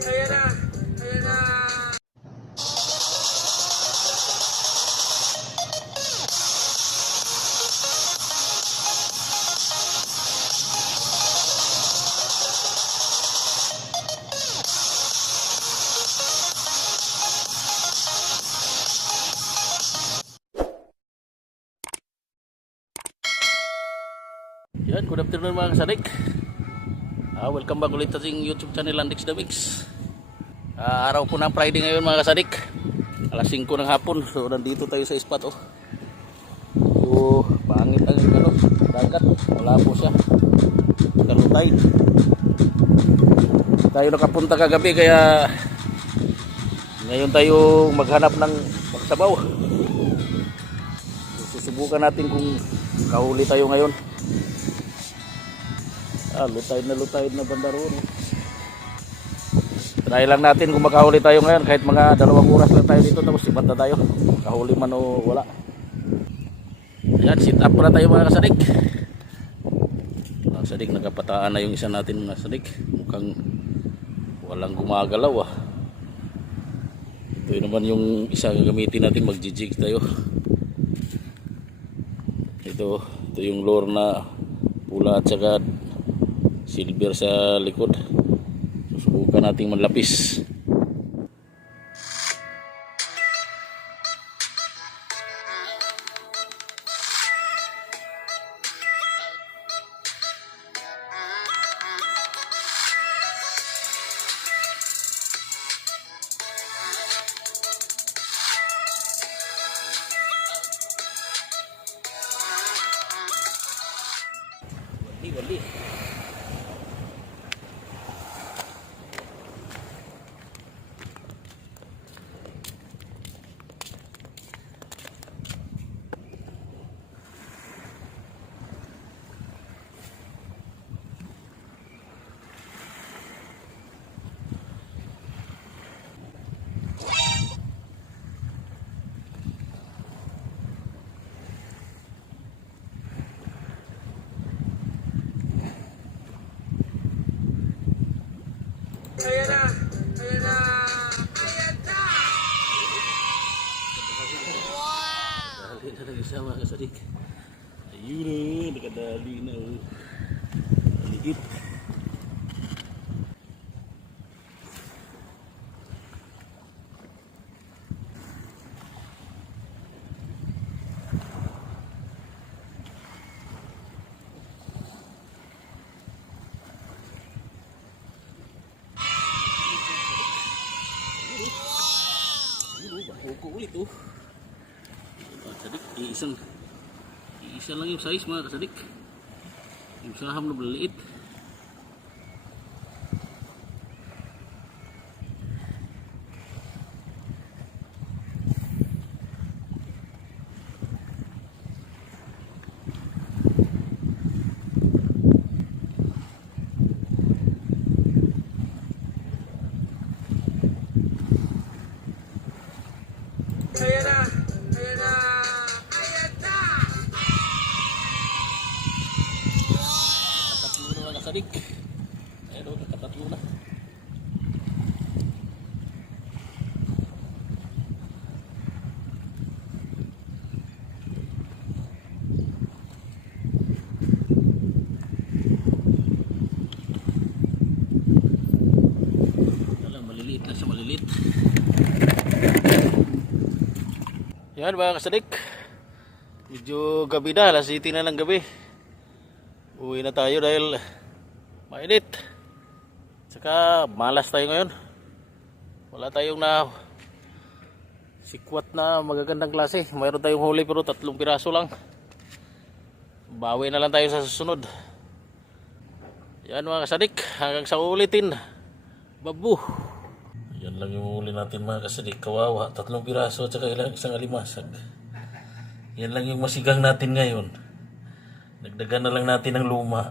Ayan na. Yan, good afternoon mga kasanik. Ah, welcome back ulit sa ating YouTube channel Landix The Mix. Ah, araw po ng Friday ngayon mga kasadik. Alas 5 ng hapon. So nandito tayo sa spot oh. So, pangit ang ano, dagat. Wala po siya. Kalutay. Tayo nakapunta kagabi kaya ngayon tayo maghanap ng pagsabaw. So, susubukan natin kung kahuli tayo ngayon. Ah, lutay na lutay na banda roon. Try lang natin kung makahuli tayo ngayon kahit mga dalawang oras lang tayo dito tapos ibanda tayo. Kahuli man o wala. Ayan, sit up na tayo mga kasadik. Mga kasadik, nagkapataan na yung isa natin mga kasadik. Mukhang walang gumagalaw ah. Ito yun naman yung isa gagamitin natin magjijig tayo. Ito, ito yung lure na pula at saka silver sa likod. Susubukan nating manlapis. Wali. Ayan na! Ayan na! Dali na lang isa mga kasadik. Ayun na, nakadali na. oh. Maliit. Bako ulit oh. Mga kasadik, iisang iisa lang yung size mga kasadik. Yung saham na maliit. Kasadik. Ayun o, nakatatlo na. Maliliit. Yan mga kasadik. Medyo gabi na, alas 7 na ng gabi. Uwi na tayo dahil mainit. Saka malas tayo ngayon. Wala tayong na sikwat na magagandang klase. Mayroon tayong huli pero tatlong piraso lang. Bawi na lang tayo sa susunod. Yan mga kasadik, hanggang sa ulitin. Babu. Yan lang yung huli natin mga kasadik. Kawawa, tatlong piraso at saka ilang isang alimasag. Yan lang yung masigang natin ngayon. Nagdagan na lang natin ng luma.